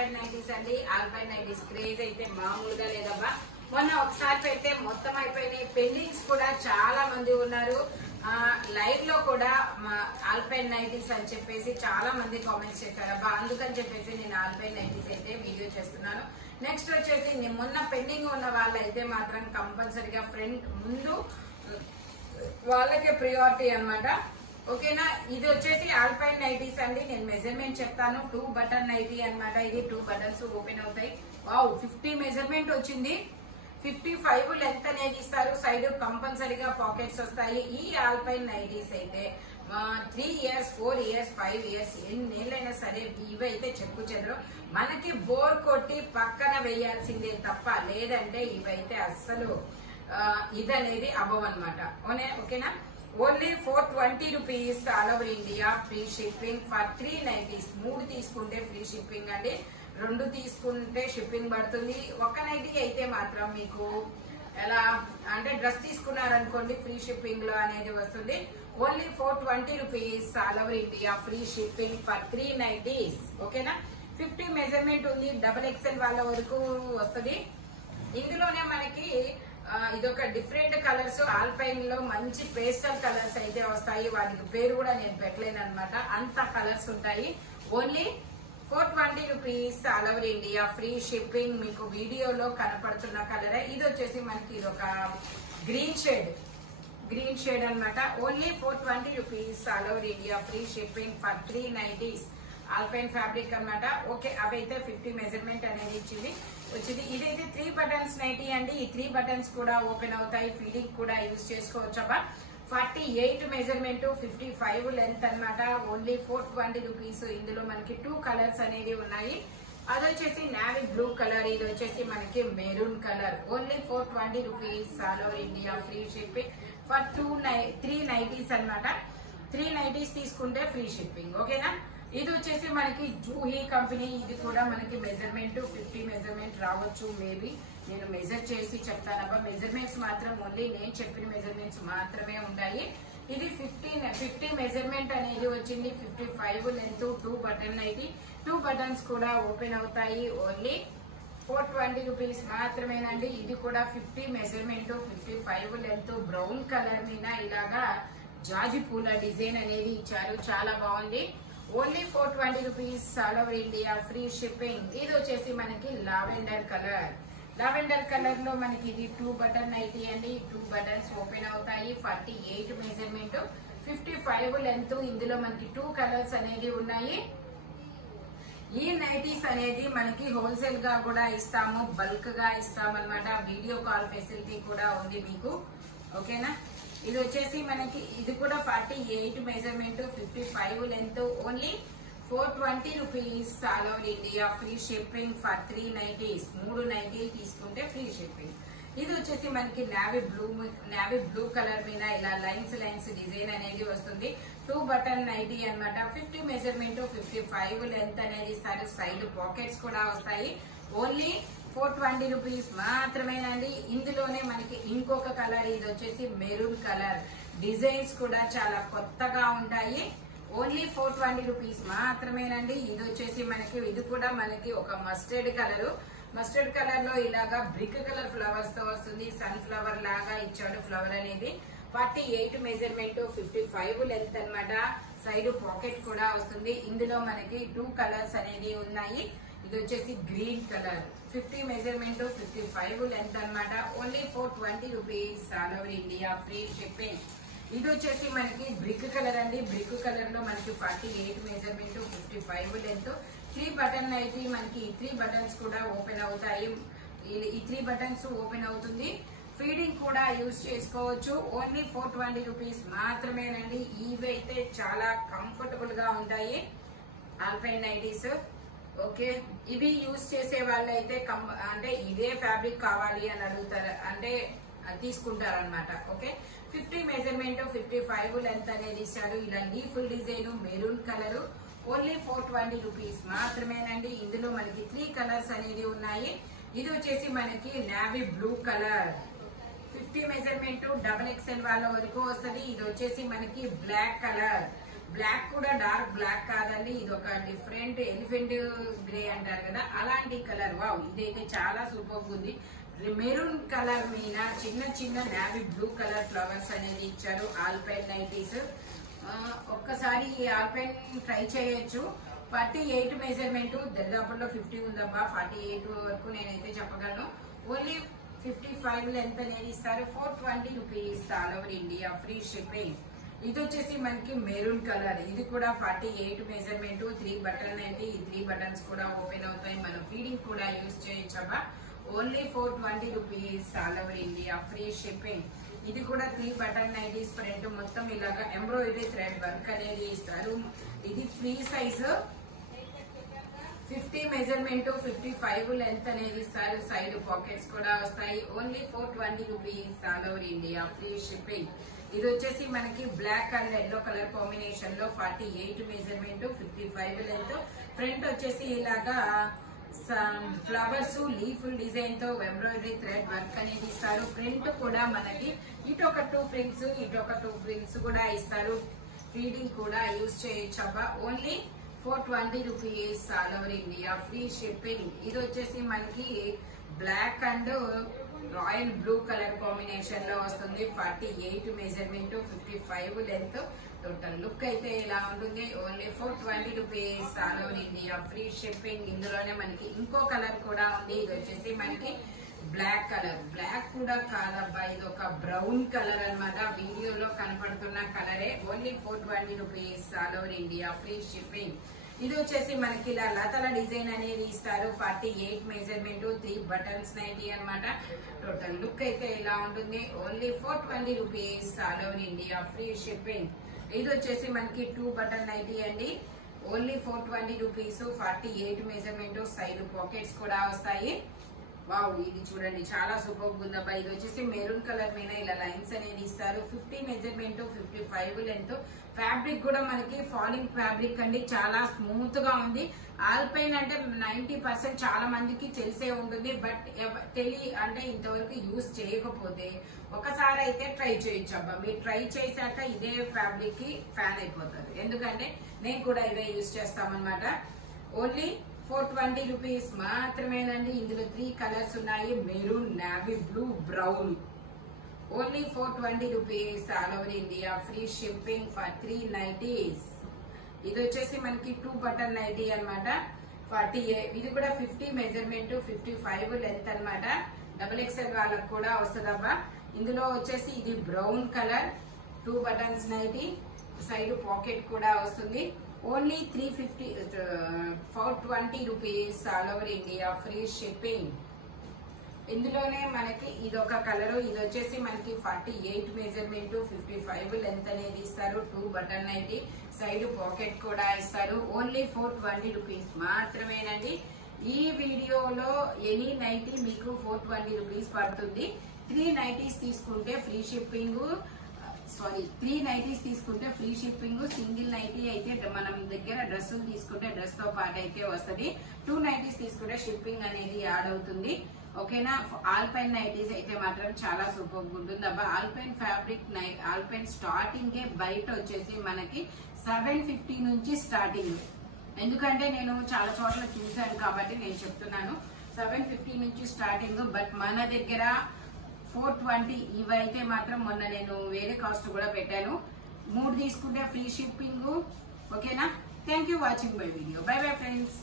Alpine nighties అండి. Alpine nighties craze అయితే మామూలుగా లేదబ్బా. మొన్న ఒకసారి పెడితే మొత్తం అయిపోయినాయి. పెండింగ్స్ కూడా చాలా మంది ఉన్నారు. లైవ్ లో కూడా ఆల్పైన్ నైటీస్ అని చెప్పేసి చాలా మంది కామెంట్స్ చేశారబ్బా. అందుకని చెప్పేసి నేను ఆల్పైన్ నైటీస్ అయితే వీడియో చేస్తున్నాను. నెక్స్ట్ వచ్చేసి మొన్న పెండింగ్ ఉన్న వాళ్ళైతే మాత్రం కంపల్సరీగా ఫ్రంట్ ముందు వాళ్ళకే ప్రియారిటీ అన్నమాట. ఓకేనా. ఇది వచ్చేసి ఆల్పైన్ నైటీస్ అండి. నేను మెజర్మెంట్ చెప్తాను. 2 బటన్ నైటీ అన్నమాట. ఇది 2 బటన్స్ ఓపెన్ అవుతాయి. వావ్, 50 మెజర్మెంట్ వచ్చింది. 55 లెంత్ అనేది ఇస్తారు. సైడ్ కంపల్సరీగా పాకెట్స్ వస్తాయి. ఈ ఆల్పైన్ నైటీస్ అయితే 3 ఇయర్స్ 4 ఇయర్స్ 5 ఇయర్స్ ఎన్నేళ్ళైనా సరే ఇవైతే చెక్కు చెదరు. మనకి బోర్ కొట్టి పక్కన వేయాల్సిందే తప్ప, లేదంటే ఇవైతే అస్సలు ఇదనేది అవ్వవు అనమాట. ఓకేనా. Only 420 rupees all over India. Free shipping for 3 nighties. 3 తీసుకుంటే ఫ్రీ షిప్పింగ్ అండి. 2 తీసుకుంటే షిప్పింగ్ పడుతుంది. ఒక నైటీ అయితే మాత్రం మీకు ఎలా అంటే డ్రెస్ తీసుకున్నారనుకోండి ఫ్రీ షిప్పింగ్ లో అనేది వస్తుంది. Only 420 rupees all over India. Free shipping for 3 nighties. ఓకేనా. 50 మెజర్మెంట్ ఉంది. XXL వాళ్ళ వరకు వస్తుంది. ఇందులోనే మనకి ఇదొక డిఫరెంట్ కలర్స్. ఆల్పైన్ లో మంచి పేస్టల్ కలర్స్ అయితే వస్తాయి. వాటికి పేరు కూడా నేను పెట్టలేను అనమాట. అంత కలర్స్ ఉంటాయి. Only 420 rupees all over India. Free shipping. మీకు వీడియోలో కనపడుతున్న కలరే. ఇది వచ్చేసి మనకి ఇదొక గ్రీన్ షేడ్ అనమాట. Only 420 rupees all over India. Free shipping for 3 nighties. Alpine fabric అనమాట. ఓకే, అవైతే 50 మెజర్మెంట్ అనేది వచ్చింది. ఇదైతే 3 బటన్స్ నైటీ అండి. ఈ 3 బటన్స్ కూడా ఓపెన్ అవుతాయి. ఫీడింగ్ కూడా యూజ్ చేసుకోవచ్చబ్బా. 48 మెజర్మెంట్ 55 లెంత్ అనమాట. Only 420 rupees. ఇందులో మనకి 2 కలర్స్ అనేవి ఉన్నాయి. అది వచ్చేసి నావీ బ్లూ కలర్. ఇది వచ్చేసి మనకి maroon colour. Only 420 rupees all over India. Free shipping for 3 nighties అనమాట. 3 నైటీస్ తీసుకుంటే ఫ్రీ షిప్పింగ్. ఓకేనా. ఇది వచ్చేసి మనకి జూహీ కంపెనీ. ఇది కూడా మనకి మెజర్మెంట్ 50 మెజర్మెంట్ రావచ్చు. మేబీ నేను మెజర్ చేసి చెప్తానబ్బా. మెజర్మెంట్స్ మాత్రం ఓన్లీ నేను చెప్పిన మెజర్మెంట్స్ మాత్రమే ఉంటాయి. ఇది 50 మెజర్మెంట్ అనేది వచ్చింది. 55 లెంత్. 2 బటన్ అయితే 2 బటన్స్ కూడా ఓపెన్ అవుతాయి. ఓన్లీ 420 రూపీస్ మాత్రమేనండి. ఇది కూడా 50 మెజర్మెంట్ 55 లెంత్. బ్రౌన్ కలర్ మీద ఇలాగా జాజి పూల డిజైన్ అనేది ఇచ్చారు. చాలా బాగుంది. Only 420 rupees all over India. Free shipping. ఇది వచ్చేసి మనకి లావెండర్ కలర్ లో మనకి ఇది 2 బటన్ నైటీ అండి. 2 బటన్స్ ఓపెన్ అవుతాయి. 48 మెజర్మెంట్ 55 లెంత్. ఇందులో మనకి 2 కలర్స్ అనేది ఉన్నాయి. ఈ నైటీస్ అనేది మనకి హోల్సేల్ గా కూడా ఇస్తాము, బల్క్ గా ఇస్తామన్నమాట. వీడియో కాల్ ఫెసిలిటీ కూడా ఉంది మీకు. ఓకేనా. ఇది వచ్చేసి మనకి ఇది కూడా 48 measurement 55 length. Only 420 rupees all over India. Free shipping for 3 nighties. 3 నైటీలు తీసుకుంటే ఫ్రీ షిప్పింగ్. ఇది వచ్చేసి మనకి నావీ బ్లూ కలర్ మీద ఇలా లైన్స్ డిజైన్ అనేది వస్తుంది. 2 బటన్ నైటీ అనమాట. 50 మెజర్మెంట్ 55 లెంత్ అనేది ఇస్తారు. సైడ్ పాకెట్స్ కూడా వస్తాయి. ఓన్లీ 420 రూపీస్ మాత్రమేనండి. ఇందులోనే మనకి ఇంకొక కలర్. ఇది వచ్చేసి మెరూన్ కలర్. డిజైన్స్ కూడా చాలా కొత్తగా ఉంటాయి. ఓన్లీ 420 రూపీస్ మాత్రమేనండి. ఇది వచ్చేసి మనకి ఇది కూడా మనకి ఒక మస్టర్డ్ కలర్ లో ఇలాగా బ్రిక్ కలర్ ఫ్లవర్స్ తో వస్తుంది. సన్ ఫ్లవర్ లాగా ఇచ్చాడు ఫ్లవర్ అనేది. 48 మెజర్మెంట్ 55 లెంత్ అనమాట. సైడ్ పాకెట్ కూడా వస్తుంది. ఇందులో మనకి 2 కలర్స్ అనేది ఉన్నాయి. ఇది వచ్చేసి గ్రీన్ కలర్. 50 మెజర్మెంట్ 55 లెంత్ అనమాట. Only 420 rupees all over India. Free shipping. ఇది వచ్చేసి మనకి బ్రిక్ కలర్ అండి. బ్రిక్ కలర్ లో మనకి 48 మెజర్మెంట్ 55 లెంత్. 3 బటన్ అయితే మనకి 3 బటన్స్ కూడా ఓపెన్ అవుతాయి. ఈ 3 బటన్స్ ఓపెన్ అవుతుంది. ఫీడింగ్ కూడా యూజ్ చేసుకోవచ్చు. ఓన్లీ 420 రూపీస్ మాత్రమేనండి. ఇవైతే చాలా కంఫర్టబుల్ గా ఉంటాయి ఆల్పైన్ నైటీస్. ఓకే, ఇవి యూజ్ చేసే వాళ్ళైతే అంటే ఇదే ఫ్యాబ్రిక్ కావాలి అని అడుగుతారు, అంటే తీసుకుంటారనమాట. ఓకే, 50 మెజర్మెంట్ 55 లెంత్ అనేది ఇచ్చారు. ఇలా leaf design maroon colour. Only 420 rupees మాత్రమేనండి. ఇందులో మనకి 3 కలర్స్ అనేది ఉన్నాయి. ఇది వచ్చేసి మనకి navy blue colour. 50 measurement XXL వాళ్ళ వరకు వస్తుంది. ఇది వచ్చేసి మనకి బ్లాక్ కలర్. బ్లాక్ కూడా డార్క్ బ్లాక్ కాదండి, ఇది ఒక డిఫరెంట్ ఎలిఫెంట్ గ్రే అంటారు కదా అలాంటి కలర్. వావ్, ఇదైతే చాలా సూపర్ ఉంది. మెరూన్ కలర్ మీద చిన్న చిన్న నావీ బ్లూ కలర్ ఫ్లవర్స్ అనేది ఇచ్చారు. ఆల్పైన్ నైటీస్ ఒక్కసారి ఈ ఆల్పైన్ ట్రై చేయొచ్చు. 48 మెజర్మెంట్, దరిదాపుల్లో 50 ఉందబ్బా. 48 వరకు నేనైతే చెప్పగలను. ఓన్లీ 55 లెంత్ అనేది ఇస్తారు. 420 rupees all over India, free shipping. ఇది వచ్చేసి మనకి మెరూన్ కలర్, ఇది కూడా 48 మెజర్మెంట్, 3 బటన్ ఏంటి, ఈ 3 బటన్స్ కూడా ఓపెన్ అవుతాయి. మనం ఫీడింగ్ కూడా యూజ్ చేయొచ్చబ్బా. Only 420 rupees all over India, free shipping. ఇది కూడా 3 బటన్ నైటీస్, ఫ్రంట్ మొత్తం ఇలాగా ఎంబ్రాయిడరీ థ్రెడ్ వర్క్ అనేది ఇస్తారు. ఇది ఫ్రీ సైజు, 50 మెజర్మెంట్, 55 లెంత్ అనేది ఇస్తారు. సైడ్ పాకెట్స్ కూడా వస్తాయి. Only 420 rupees all over India, free shipping. ఇది వచ్చేసి మనకి black and yellow colour combination లో 48 మెజర్మెంట్, 55 లెంత్. ఫ్రంట్ వచ్చేసి ఇలాగా ఫ్లవర్స్ లీఫ్ డిజైన్ తో ఎంబ్రాయిడరీ థ్రెడ్ వర్క్ అనేది ఇస్తారు. ఫ్రంట్ కూడా మనకి ఇటు ఒక 2 ఫ్రిల్స్, ఇటు ఒక 2 ఫ్రిల్స్ కూడా ఇస్తారు. ఫీడింగ్ కూడా యూజ్ చేయొచ్చు అబ్బా. Only 420 rupees all over India, free shipping. ఇది వచ్చేసి మనకి black and royal blue colour combination లో వస్తుంది. 48 మెజర్మెంట్, 55 లెంత్. టోటల్ లుక్ అయితే ఇలా ఉంటుంది. Only 420 rupees all over India, free shipping. ఇందులోనే మనకి ఇంకో కలర్ కూడా ఉంది. ఇది వచ్చేసి మనకి బ్లాక్ కలర్, బ్లాక్ కూడా కాదబ్బా, ఇది ఒక బ్రౌన్ కలర్ అన్నమాట. వీడియోలో కనపడుతున్న కలరే. Only 420 rupees all over India, free shipping. ఇది వచ్చేసి మనకి ఇలా లతల డిజైన్ అనేది ఇస్తారు. 48 మెజర్మెంట్, 3 బటన్స్ నైటీ అన్నమాట. టోటల్ లుక్ అయితే ఇలా ఉంటుంది. Only 420 rupees all over India, free shipping. ఇది వచ్చేసి మనకి 2 బటన్ నైటీ అండి. Only 420 rupees, 48 measurement, side pockets కూడా వస్తాయి. వావ్, ఇది చూడండి చాలా సూపర్ ఉందబ్బా. ఇది వచ్చేసి మెరూన్ కలర్ మీద ఇలా లైన్స్ అనేది ఇస్తారు. 50 మెజర్మెంట్, 55 లెంత్. ఫ్యాబ్రిక్ కూడా మనకి ఫాలింగ్ ఫ్యాబ్రిక్ అండి, చాలా స్మూత్ గా ఉంది. ఆల్పైన్ అంటే 90% చాలా మందికి తెలిసే ఉంటుంది. బట్ అంటే ఇంతవరకు యూజ్ చేయకపోతే ఒకసారి అయితే ట్రై చేయొచ్చు అబ్బా. మీరు ట్రై చేశాక ఇదే ఫ్యాబ్రిక్ కి ఫ్యాన్ అయిపోతారు. ఎందుకంటే నేను కూడా ఇదే యూజ్ చేస్తామన్నమాట. ఓన్లీ 420 రూపీస్ మాత్రమేనండి. ఇందులో 3 కలర్స్ ఉన్నాయి, maroon, navy blue, brown. Only 420 rupees all over India, free shipping for 3 nighties. ఇది వచ్చేసి మనకి 2 బటన్ నైటీ అనమాట. 48, ఇది కూడా 50 మెజర్మెంట్, 55 లెంత్ అనమాట. XXL వాళ్ళకి కూడా వస్తుందబ్బా. ఇందులో వచ్చేసి ఇది brown colour, 2 buttons nighty, side pocket కూడా వస్తుంది. Only 420 rupees all over India, free shipping. ఇందులోనే మనకి ఇదొక కలర్, ఇది వచ్చేసి మనకి 48 మెజర్మెంట్, 55 లెంత్ అనేది ఇస్తారు. 2 బటన్ నైటీ, సైడ్ పాకెట్ కూడా ఇస్తారు. ఓన్లీ 420 రూపీస్ మాత్రమేనండి. ఈ వీడియోలో ఎనీ నైటీ మీకు 420 రూపీస్ పడుతుంది. 3 నైటీస్ తీసుకుంటే ఫ్రీ షిప్పింగ్. 3 నైటీస్ తీసుకుంటే ఫ్రీ షిప్పింగ్. సింగిల్ నైటీ అయితే మనం దగ్గర డ్రెస్సులు తీసుకుంటే డ్రెస్ తో పాటు అయితే వస్తుంది. 2 నైటీస్ తీసుకుంటే షిప్పింగ్ అనేది యాడ్ అవుతుంది. ఓకేనా. ఆల్పైన్ నైటీస్ అయితే మాత్రం చాలా సూపర్ ఉంటుంది అబ్బా. ఆల్పైన్ ఫ్యాబ్రిక్ ఆల్పైన్ స్టార్టింగ్ బయట వచ్చేసి మనకి 750 నుంచి స్టార్టింగ్. ఎందుకంటే నేను చాలా చోట్ల చూశాను కాబట్టి నేను చెప్తున్నాను. 750 నుంచి స్టార్టింగ్. బట్ మన దగ్గర 420. ఇవైతే మాత్రం మొన్న నేను వేరే కాస్ట్ కూడా పెట్టాను. 3 తీసుకుంటే ఫ్రీ షిప్పింగ్. ఓకేనా. Thank you watching my video. By bye friends.